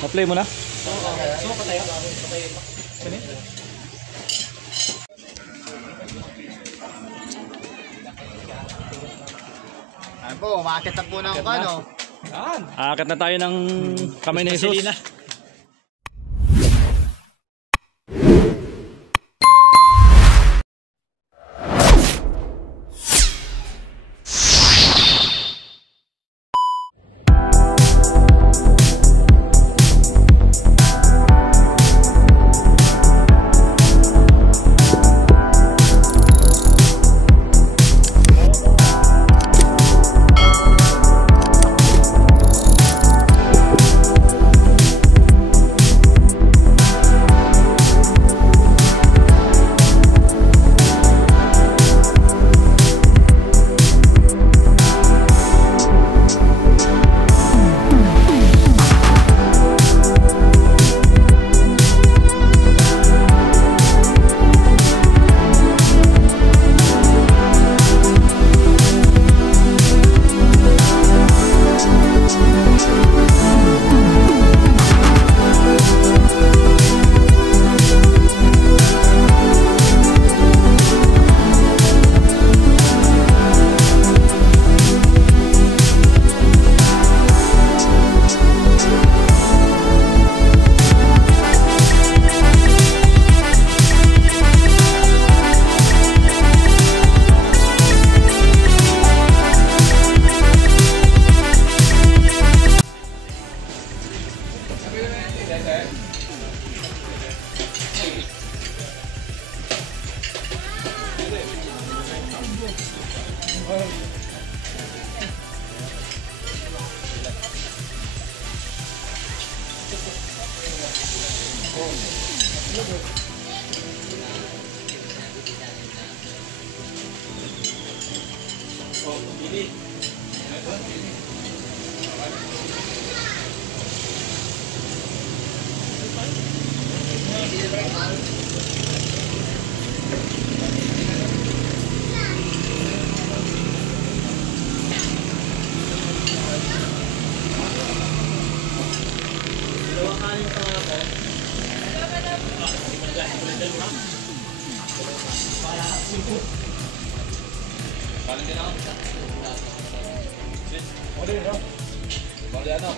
Pa-play mo na? So, patay. Ano po, umakit na po ng ano. Aakyat na tayo ng kamay ni Jesus.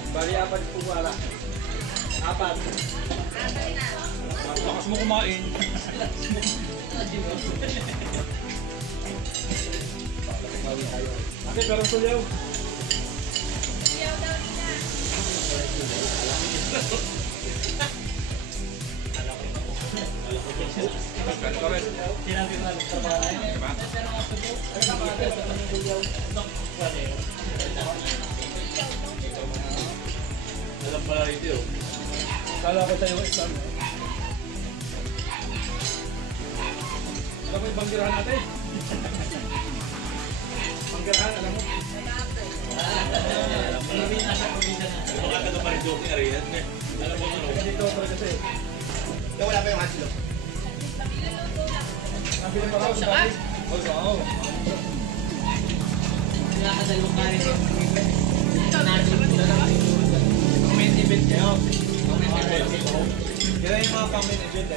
Bali, apat po wala. Apat. Lakas mo kumain. Ate, pero tulyaw. Tulyaw daw nila. Sinabi mo alam sa bahay. Alam pala rito. Kala ko tayo exam. Alam mo yung banggirahan natin? Banggirahan, alam mo? Baka ka naman joke nga rin. Alam mo ano? Dito ako kasi. Wala pa yung hasilo. Nabili pa ako sa balik. Oo. Nakadalong ka rin. Comment event kayo. Kaya yung mga comment event.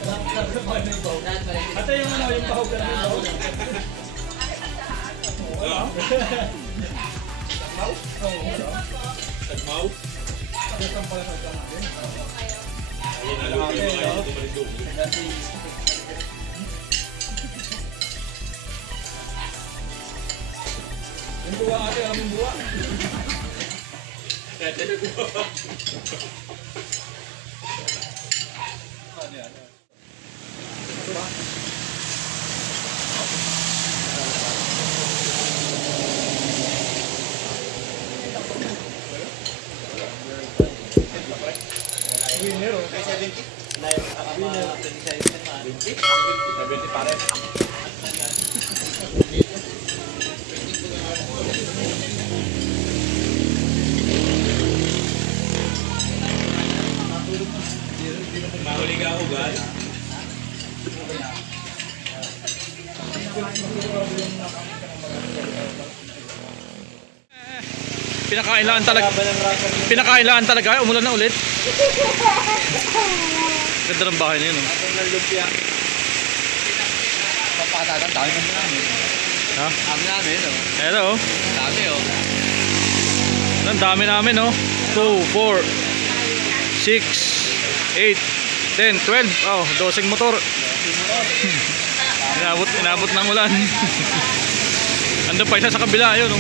Ate yung ano, yung pahog na dito. Tagmaw? Tagmaw? Tagmaw pala sa natin. Ayun na lang yung yung buwa ate, alam yung buwa. Ate na buwa. Ano yan? Ito ba? Winner o? 70? Winner. 70? 70 pare. Mahuli ka ako, guys. Pinakailangan talaga. Umulan na ulit. Ganda ng bahay na yun. Papatatan, dami naman namin. Ha? Dami namin, no? Hello. Dami, oh. Ang dami namin, no? 2, 4, 6, 8, 10, 12. Oh, 12 motor. Inabot ng ulan. Ando pa isa sa kabila, yun, no?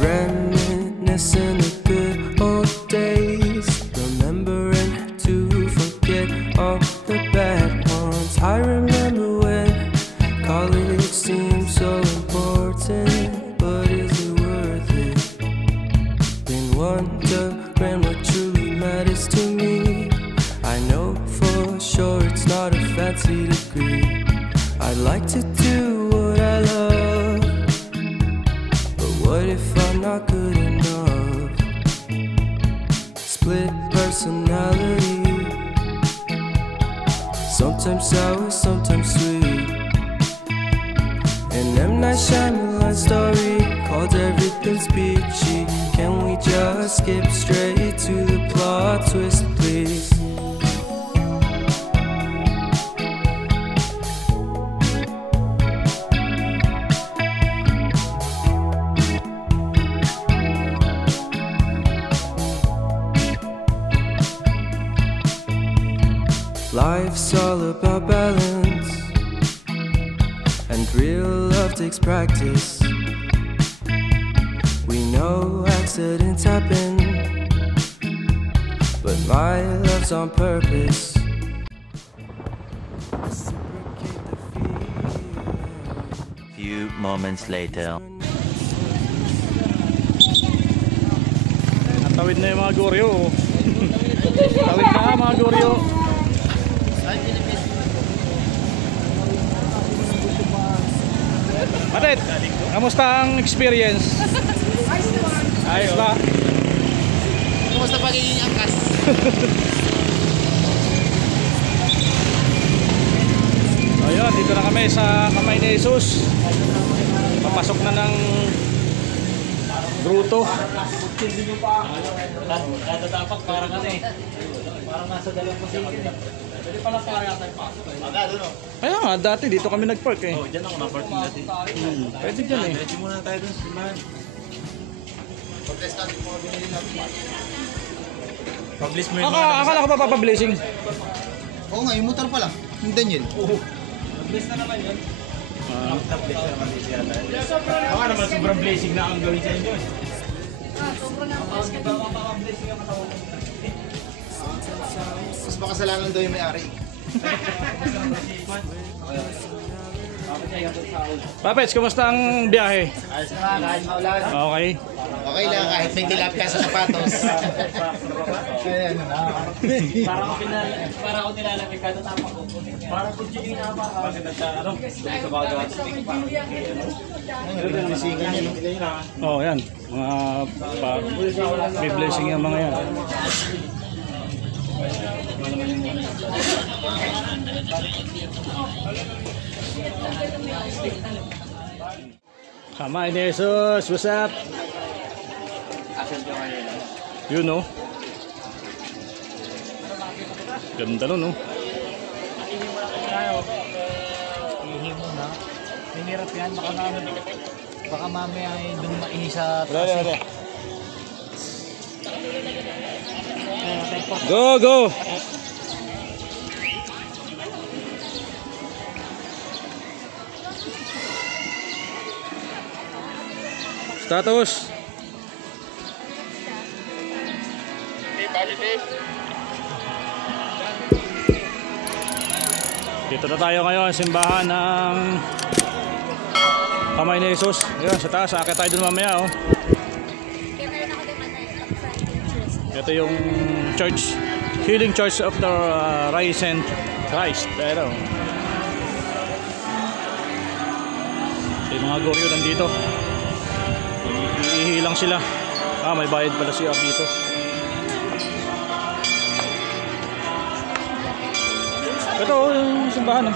Reminiscing the good old days, remembering to forget all the bad ones. I remember when college seemed so important, but is it worth it? Been wondering what truly matters to me. I know for sure it's not a fancy degree. I'd like to do what I love, but what if I'm not good enough? Split personality, sometimes sour, sometimes sweet. An M. Night Shyamalan story called Everything's Peachy. Can we just skip straight to the plot twist, please? Life's all about balance, and real love takes practice. We know accidents happen, but my love's on purpose. Few moments later. Tawid na yung mga goryo. Tawid na mga goryo. Matet, kamusta ang experience? Ayos ba? Kumusta pagiging angkas? Ayun, dito na kami sa Kamay ni Jesus. Papasok na ng gruto. Katatapak, parang ano eh. Parang nasa dalawang position eh. Pwede pala parang tayo pasok eh. Agad, ano? Kaya nga, dati dito kami nag-park eh. Oh, dyan ako na-parking natin. Pwede dyan eh. Diretso muna tayo dun. Simahan. Pag-test natin kung mga binili natin. Publish mo yung mga Akala ko pa papablessing. Oo nga, yung motor pala. Yung Daniel. Bless na naman yun. na-bless na naman siya. Baka naman sobrang blessing na ang gawin sa inyo. Mas makasalanan daw yung may-ari. Papets, kumusta ang biyahe? Ayos na, kahit maulan. Okay. Okay lang, kahit may tilapia sa sapatos. Kaya ano na. Para ako nilalapit, katatapak ko. Parang kung sige nga ba? Bakit nagkaano? Sa baga. Bisingan yun. Oh, yan. May blessing yung mga yan. Kamay ni Jesus, what's up? Yun no. Ganda nun no. Ihi mo na. Minirap yan. Baka mamaya ay doon maihi sa Wala, taas. wala. Go, go! Status. Dito na tayo ngayon, simbahan ng Kamay ni Jesus. Ayun, sa taas, akit tayo dun mamaya oh. Ito yung church, Healing Church of the Risen Christ. Pero yung mga goryo nandito. Iihilang sila. May bayad pala siya dito. Ito yung simbahan.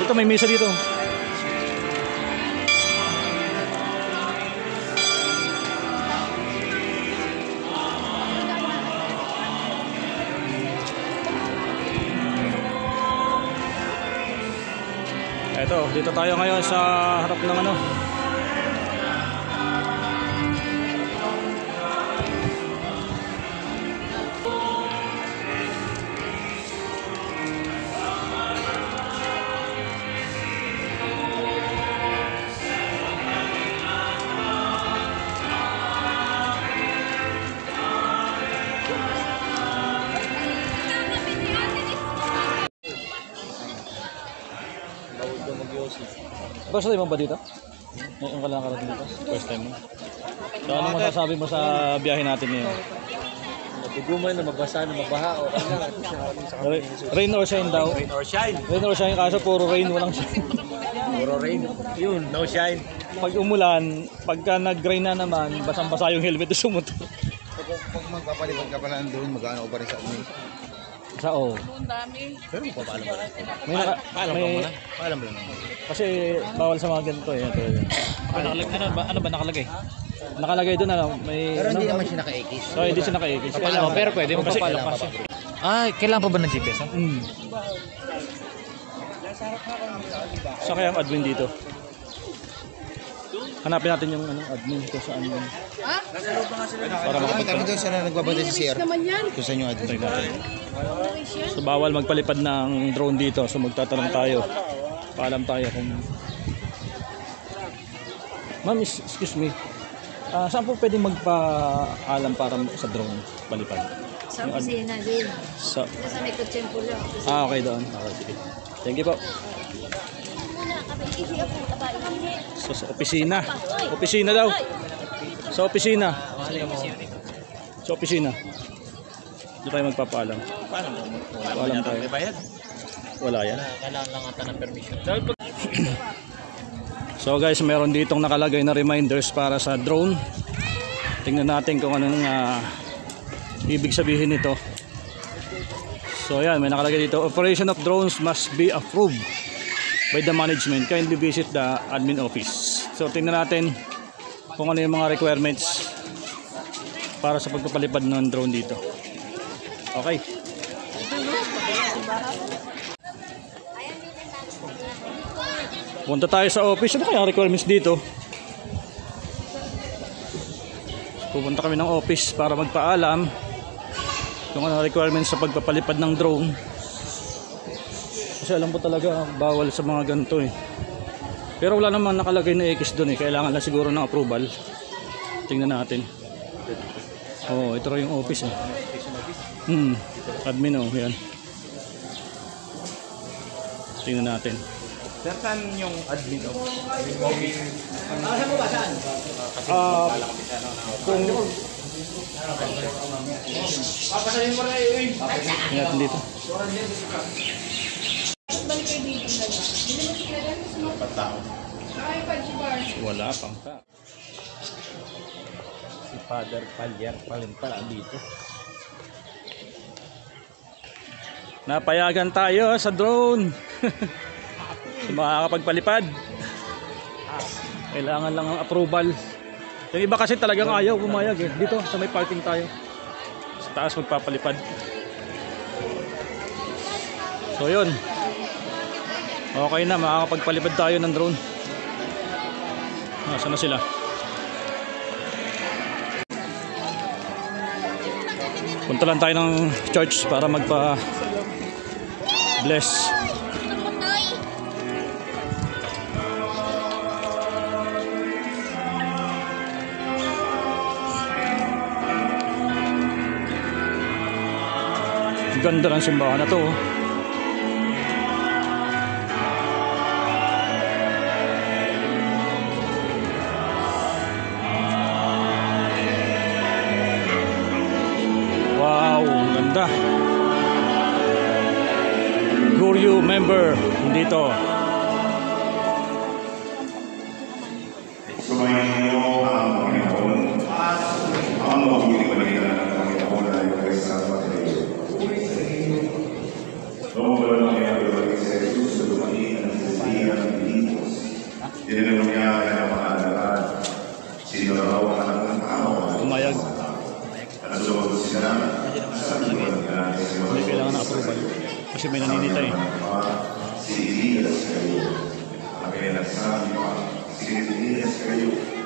Dito may misa dito. Ito, dito tayo ngayon sa harap ng ano. First time mo ba dito? Ngayon ka lang nakarating dito? First time mo? So ano masasabi mo sa biyahe natin ngayon? Nagugumay na magbasa na mabaha o Rain or shine daw? Rain or shine. Rain or shine, kaso puro rain, walang shine. Puro rain. Yun, no shine. Pag umulan, pagka nag-rain na naman, basang-basa yung helmet sa motor. Pag magpapalipad ka pala doon, mag-ano ka pa rin sa amin. Sa o. Pero magpapaalam ba lang? May naka... May, Paalam ba lang? kasi bawal sa mga ganito eh. Ano ba nakalagay? Nakalagay doon ano, may... Pero hindi ano? naman siya naka-ekis. So, hindi siya naka-ekis. pero pwede mo Kasi- papalo kasi. Kailangan pa ba ng GPS? Mm. Saan kaya ang admin dito? Hanapin natin yung ano, admin kung saan yun. Para Punta makapagpalipad. doon sana nagbabantay si CR. Kung saan yung address. So bawal magpalipad ng drone dito. So magtatanong tayo. Paalam tayo kung... Ma'am, excuse me. Saan po pwedeng magpaalam para sa drone palipad? Sa opisina din. Sa... Sa may kutsempo lang. okay doon. Okay, sige. Thank you po. So, sa opisina. Opisina daw. Sa opisina. Sa opisina. Doon tayo magpapaalam. Paalam tayo. Wala yan. Kailangan lang ata ng permission. So guys, meron ditong nakalagay na reminders para sa drone. Tingnan natin kung anong ibig sabihin nito. So ayan, may nakalagay dito, operation of drones must be approved by the management. Kindly visit the admin office. So tingnan natin kung ano yung mga requirements para sa pagpapalipad ng drone dito. Okay. Punta tayo sa office. Ano kaya ang requirements dito? Pupunta kami ng office para magpaalam kung ano ang requirements sa pagpapalipad ng drone. Kasi alam ko talaga bawal sa mga ganito eh. Pero wala naman nakalagay na X doon eh. Kailangan lang siguro ng approval. Tingnan natin. Oh, ito rin yung office eh. Admin oh, yan. Tingnan natin. Saan yung admin office? Saan mo ba? Saan? Kung Papasahin mo na yun. tingnan natin dito. Wala pang pa. Si Father Palyar pa rin pala dito. Napayagan tayo sa drone. Makakapagpalipad. Kailangan lang ang approval Yung iba kasi talagang ayaw pumayag eh. Dito sa may parking tayo. Sa taas magpapalipad. So yun. Okay na, makakapagpalipad tayo ng drone. Nasaan na sila? Punta lang tayo ng church para magpa-bless. Ganda ng simbahan na to. Wow, ganda. Goryeo member dito. Umayag. Hindi kailangan ng approval kasi may naninita eh.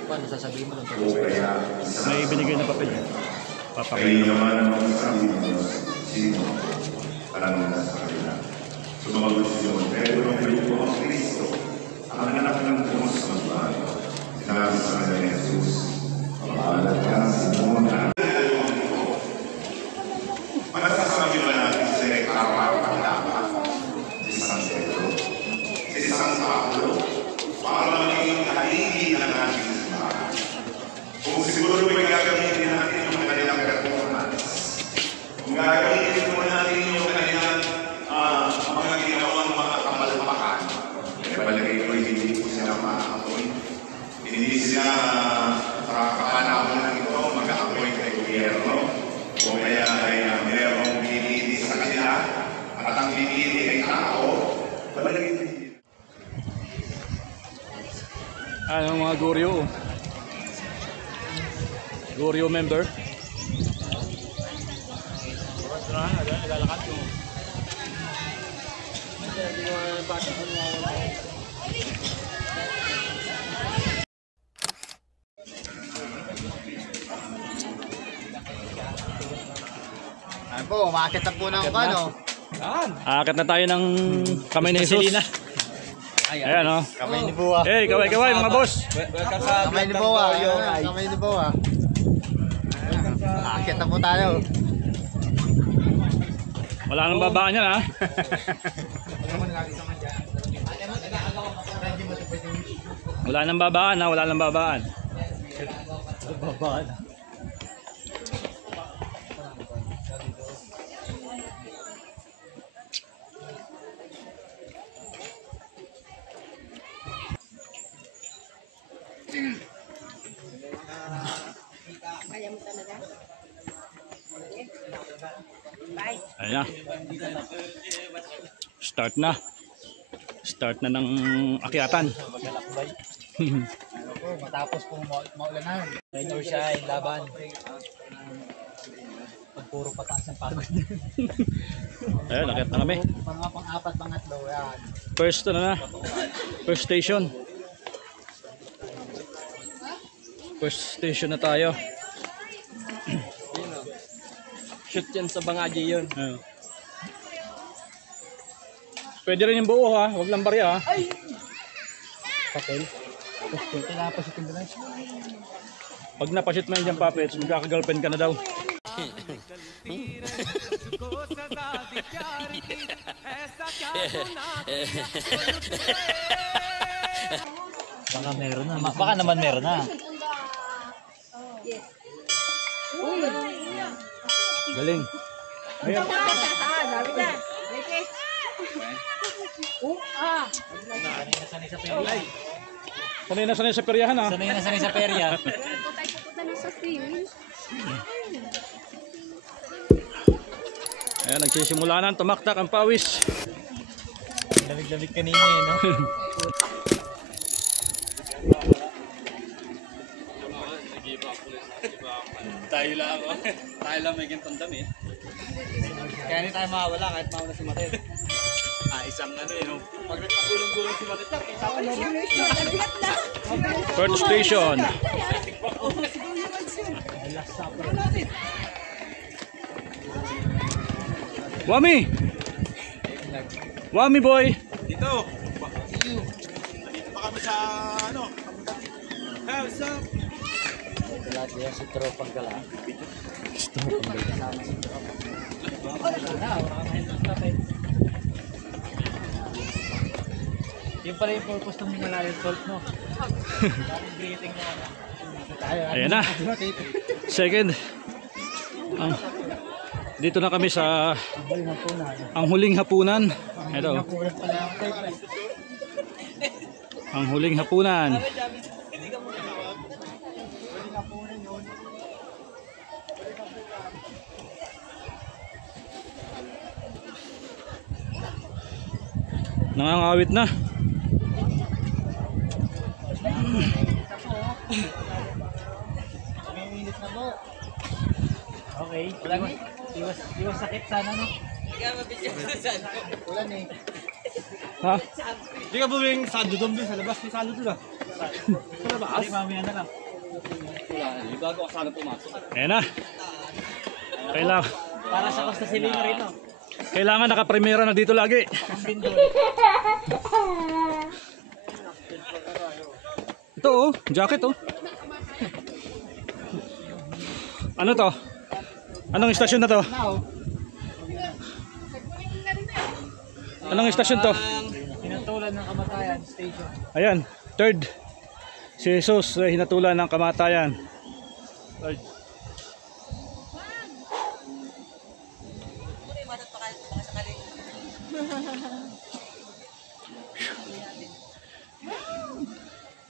Paano sasabihin mo lang? May binigay na papel. Papakay. Hindi sila nakakapanahon ng ito, mag-a-appoint kay gobyerno o kaya ay mayroong pinili sa kanila at ang pinili ay tao. Ano mga Goryeo? Goryeo member? Ano po, umakit na po ng ano? Akit na tayo ng kamay ni Jesus. Ayan o. Kamay ni Buwa. Hey, kaway-kaway mga boss. Kamay ni Buwa. Kamay ni Buwa. Akit na po tayo. Wala nang babaan yan ha. Wala nang babaan ha, wala nang babaan. Babaan. Kaya mo talaga? Ayan na. Start na. Start na ng akyatan. Matapos po maulanan. Rain or shine, laban. Pag puro pataas ng pagod. Ayan, akyat na kami. Mga pang-apat, pangatlo. Yan. First na. First station. First station na tayo. Shoot yan sa Bangaji yun. Ayan. Pwede rin yung buo ha, wag lang barya ha. Papel. Pinapasitin ko na. Pag napasit mo yan dyan papel, magkaka-girlfriend ka na daw. Baka meron na. Baka naman meron na. Yes. Galing. Ayan. Dami na. Okay. Sanay na sanay sa peryahan ha. Sanay na sanay sa perya. Pupunta na sa swimming. Ayan, nagsisimula na tumaktak ang pawis. Lamig-lamig kanina eh, no? Tayo lang ako. Tayo lang may gintong dami. Kaya hindi tayo mawawala kahit mauna si Matet. Isang ano yun. Pag nagpagulong-gulong si Matit lang, isang Third station. Wami! Wami boy! dito. Dito pa kami sa ano. What's up? Lahat yan si Tropang Gala. Yung pala yung purpose ng Himalayan salt mo. Greeting mo. Ayan na. Second. Dito na kami sa ang huling hapunan. Ito. Ang huling hapunan. Nangangawit na. Okay. Iwas sakit sana no? Ulan eh. Ha? Hindi ka buwing sado doon sa labas. May sado doon ah. Sa labas? Hindi mamaya na lang. Bago ka sana pumasok. Ayan na. Kailangan, Para sa Costa Silina rin no? kailangan naka-primera na dito lagi. Pindol. Ito oh, jacket oh. Ano to? Anong istasyon na to? Anong istasyon to? Hinatulan ng kamatayan station. Ayan, third. Si Jesus hinatulan ng kamatayan. Third.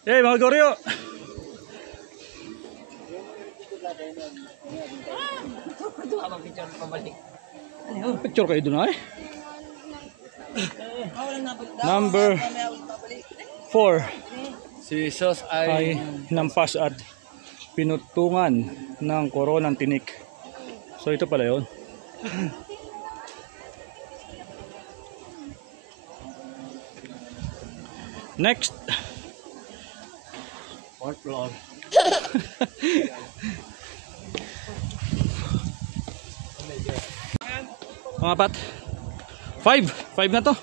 Hey mga goryo! Picture kayo doon ay? Number 4 Si Jesus ay hinampas at pinutungan ng koronang tinik. So ito pala yun. Next. fourth floor. Pangapat. 5 na to.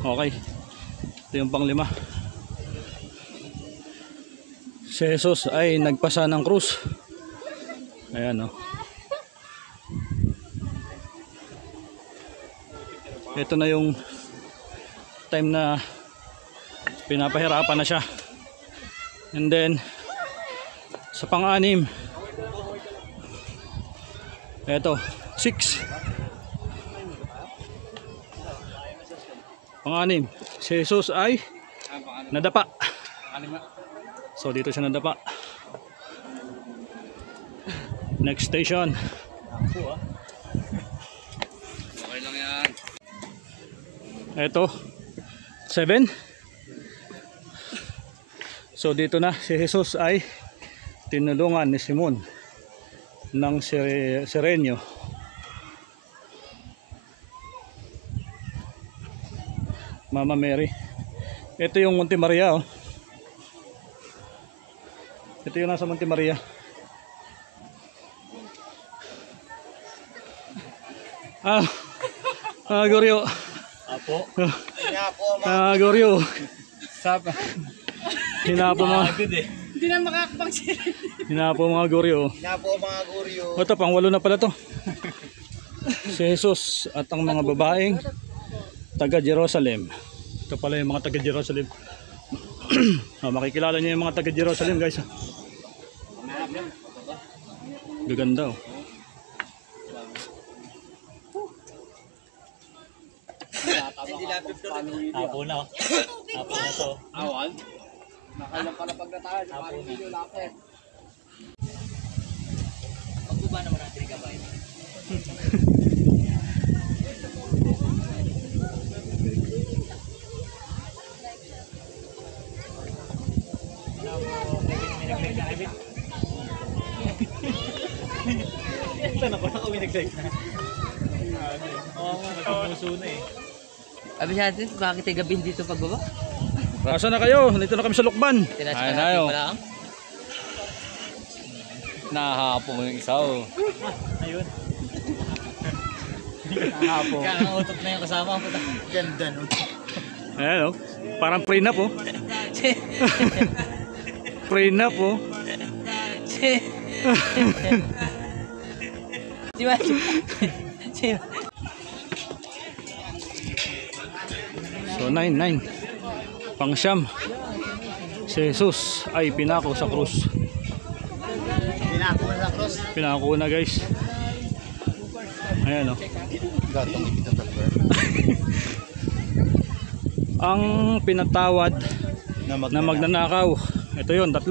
Okay. Ito yung pang 5. Si Jesus ay nagpasa ng krus. Ayan o. Ito na yung time na pinapahirapan na siya. And then sa pang-6, eto 6. Pang-6, si Jesus ay nadapa. So dito siya nadapa. Next station. Okay lang yan. Eto 7. So dito na si Jesus ay tinulungan ni Simon ng Sirenyo. Mama Mary. Ito yung Monte Maria oh. Ito yung nasa Monte Maria. Goryo. Apo. Goryo. Sapa. Hinapo mga Hindi na makakapang sila. Hinapo mga goryo. Ito pang 8 na pala to. Si Jesus at ang mga babaeng taga Jerusalem. Ito pala yung mga taga Jerusalem. Makikilala niyo yung mga taga Jerusalem guys. Gaganda oh. Apo na oh. Apo na to. Awan? Nakalang pala pagdataan. Apo na. Lapit. Pagbuba naman ang 3 GB. Tanong ko na kung nag-live na. Oo nga, nagpuso na eh. Sabi siya natin, bakit ay gabi dito pagbaba? Asa na kayo? Dito na kami sa Lukban. Tinasya natin pala ang. Nahahapon yung isa oh. Ayun. Nahahapon. Kakautot na yung kasama ko. Ganda no. Ayan oh. Parang prenup oh. Prenup oh. So 9-9. Pangsyam. Si Jesus ay pinako sa krus. Pinako na sa cross. Pinako na guys. Ayan oh. Gatong ipitang Ang pinatawad na magnanakaw. Ito yun, 3.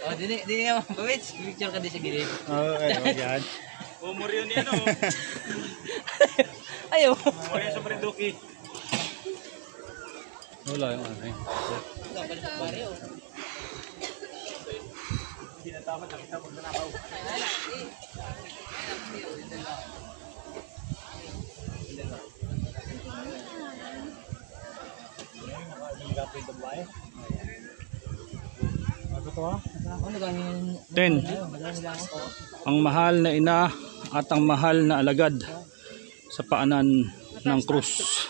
Oh, dini naman pawits. Picture ka din sa gilid. Oo, ano yan. Humor yun yan o. Ayaw. Humor yan sa Marinduque. Wala yung ano eh. Ano gamin? 10. Ang mahal na ina at ang mahal na alagad sa paanan ng krus.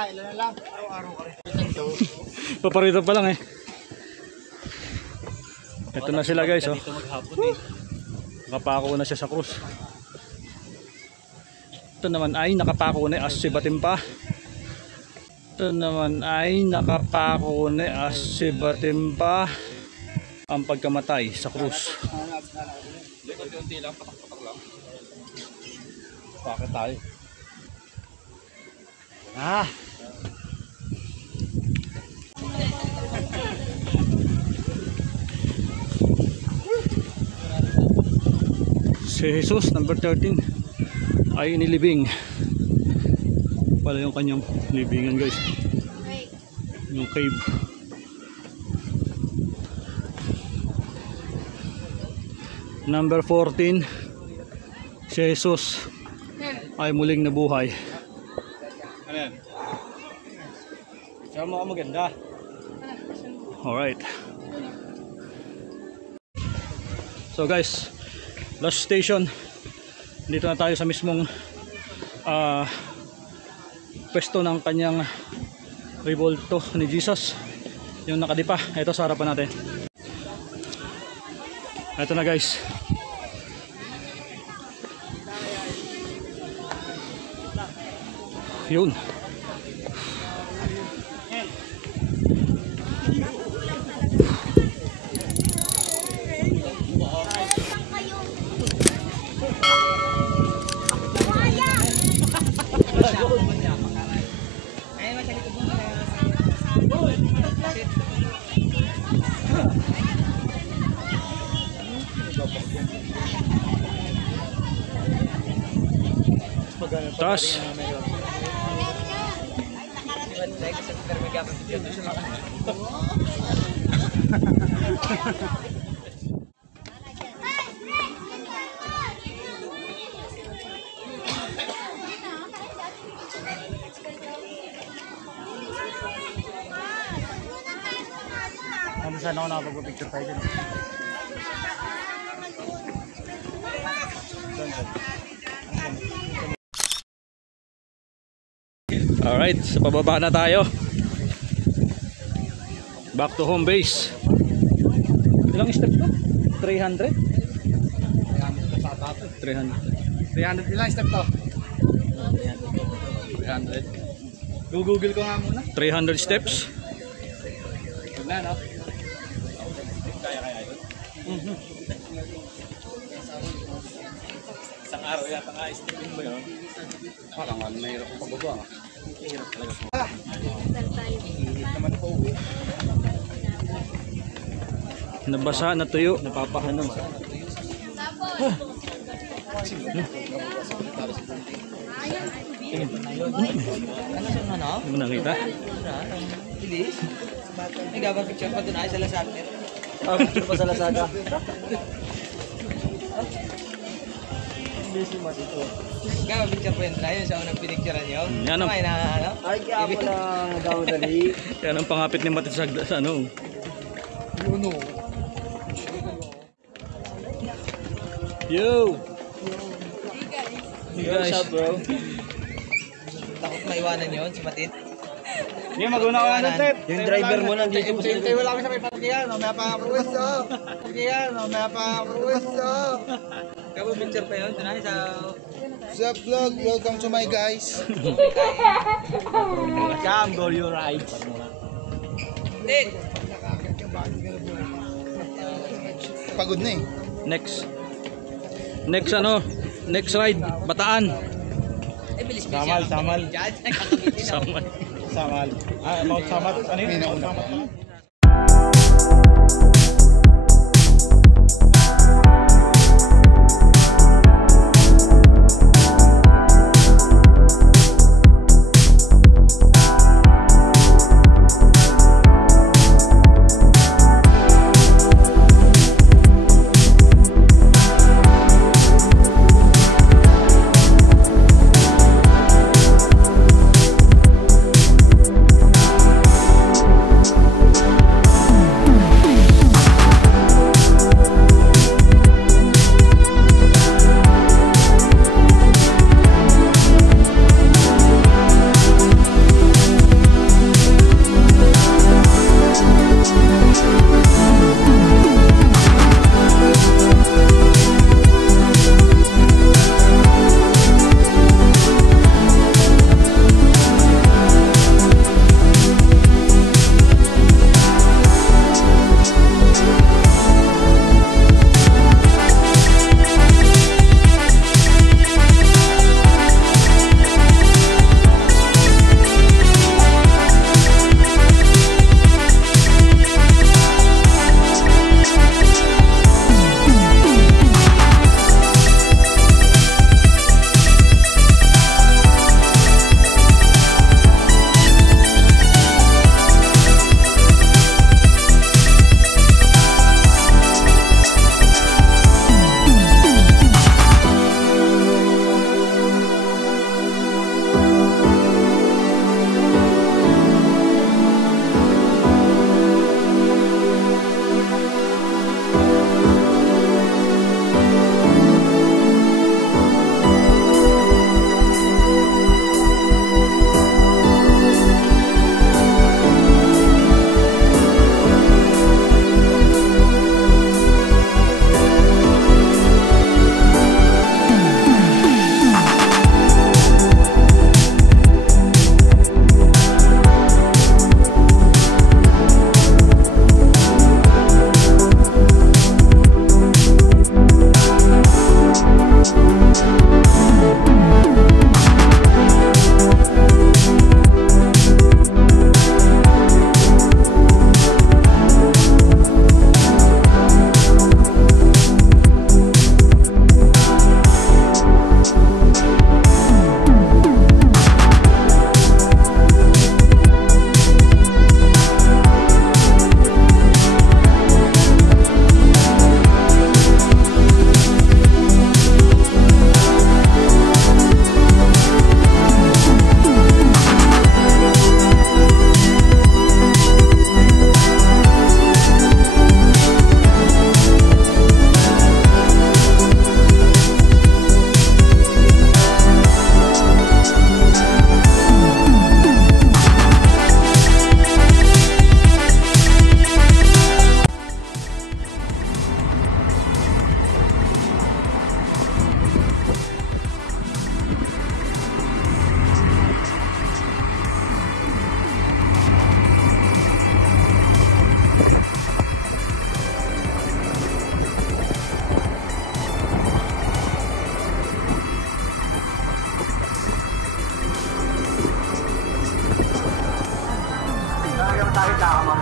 Ilan na lang. Araw-araw ka rin. Paparito pa lang eh. Ito na sila guys oh. Nakapako na siya sa krus. Ito naman ay nakapako na as si Batimpa. Ito naman ay nakapako na as si Batimpa. Ang pagkamatay sa krus. Bakit tayo? Ah. Si Jesus number 13 ay inilibing. Pala yung kanyang libingan guys. Yung cave. Number 14 si Jesus ay muling nabuhay. Ano yan? Saan mo ka maganda? Alright. So guys, last station. Dito na tayo sa mismong pwesto ng kanyang revolto ni Jesus. Yung nakadipa. Ito sa harapan natin. Ito na guys. Yun. Taas. Ano saan ako nakapag-picture tayo dyan? Alright, sa pababa na tayo. Back to home base. Ilang step to? 300? 300. Ilang step to? 300. Google ko nga muna. 300 steps. Wala no? Isang araw yata nga, stepin mo yun. Parang ano, mahirap ang pagbaba. Nabasa, natuyo. Napapahanam. Ano siya ano? Hindi mo nakita? Bilis. May gabang picture pa doon ay sa Lazada. Picture pa sa Lazada. Gabang picture pa yun doon ayun sa unang pinicturean niyo. Yan ang- Ay na ano? Ay, kaya pala nagkamadali. Yan ang pangapit ni Matit sa ano. Yo! Hey guys. What's up, bro? Takot maiwanan yun si Matit. Hindi, maguna ka na, Tep. Yung driver mo nandito po. Hintay wala kami sa may parkihan. Mamaya pa ako. What's up? Parkihan. Mamaya pa ako. What's up? Gabang picture pa yun doon ay sa... What's up vlog? Welcome to my guys. Come, go your ride. Matit! Pagod na eh. Next. Next ano? Next ride, Bataan. Eh, bilis bilis Samal, yan. samal. Diyan, nakakitin ako. Samal. Samal. Mount Samat. Ano yun? May nauna.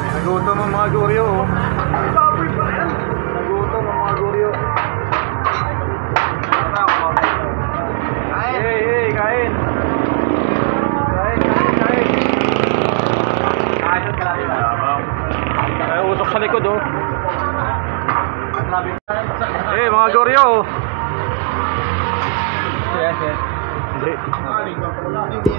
Nagutom ang mga guryo. Nagutom ang mga guryo. kayo. Hindi.